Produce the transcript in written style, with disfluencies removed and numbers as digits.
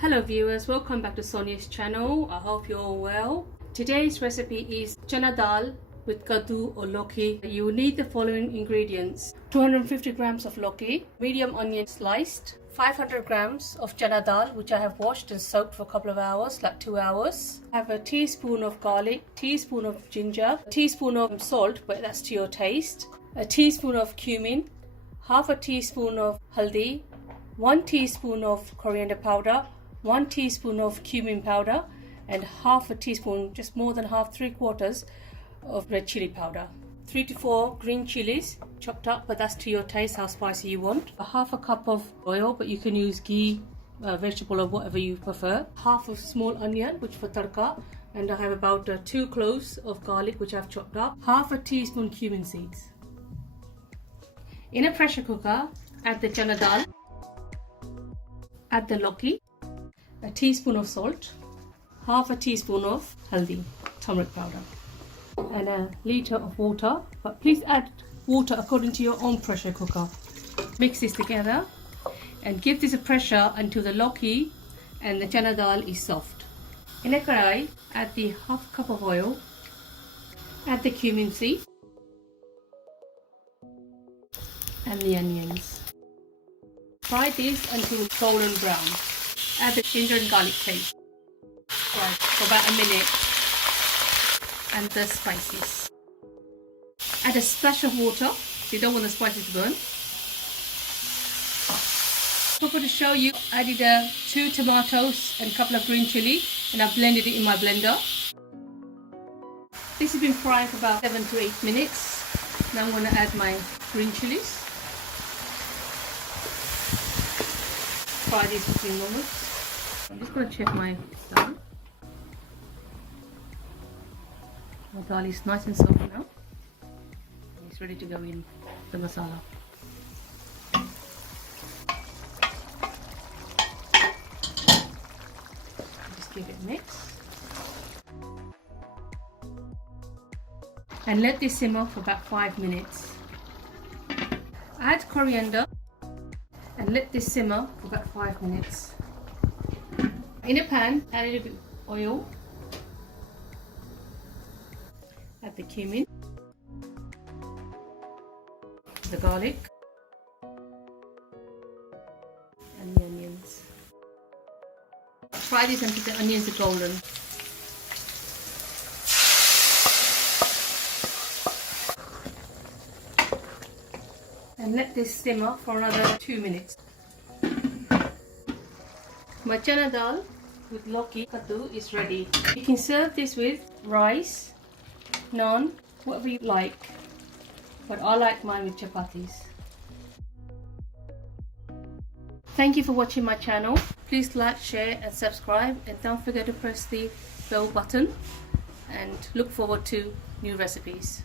Hello viewers, welcome back to Sonia's channel. I hope you're all well. Today's recipe is chana dal with kaddu or Lauki. You will need the following ingredients: 250 grams of Lauki, medium onion sliced, 500 grams of chana dal which I have washed and soaked for a couple of hours, like 2 hours. I have a teaspoon of garlic, teaspoon of ginger, a teaspoon of salt, but that's to your taste, a teaspoon of cumin, half a teaspoon of haldi, 1 teaspoon of coriander powder, 1 teaspoon of cumin powder, and half a teaspoon, just more than half, 3/4 of red chili powder. 3 to 4 green chilies chopped up, but that's to your taste, how spicy you want. A half a cup of oil, but you can use ghee, vegetable, or whatever you prefer. Half a small onion, which for tadka, and I have about 2 cloves of garlic, which I've chopped up. Half a teaspoon cumin seeds. In a pressure cooker, add the chana dal, add the Lauki, a teaspoon of salt, half a teaspoon of haldi, turmeric powder, and a litre of water, but please add water according to your own pressure cooker. Mix this together and give this a pressure until the Lauki and the chana dal is soft. In a karai, add the half cup of oil, add the cumin seed and the onions. Fry this until golden brown. Add the ginger and garlic paste. Fry for about a minute. And the spices. Add a splash of water. You don't want the spices to burn. To show you, I added 2 tomatoes and a couple of green chili, and I blended it in my blender. This has been frying for about 7 to 8 minutes. Now I'm going to add my green chilies. Fry these for 3 moments. I'm just going to check my dal. My dal is nice and soft now. It's ready to go in the masala. Just give it a mix. And let this simmer for about 5 minutes. Add coriander and let this simmer for about 5 minutes. In a pan, add a little bit of oil, add the cumin, the garlic, and the onions. Fry this until the onions are golden. And let this simmer for another 2 minutes. My chana dal with Lauki kaddu is ready. You can serve this with rice, naan, whatever you like, but I like mine with chapatis. Thank you for watching my channel. Please like, share and subscribe, and don't forget to press the bell button, and look forward to new recipes.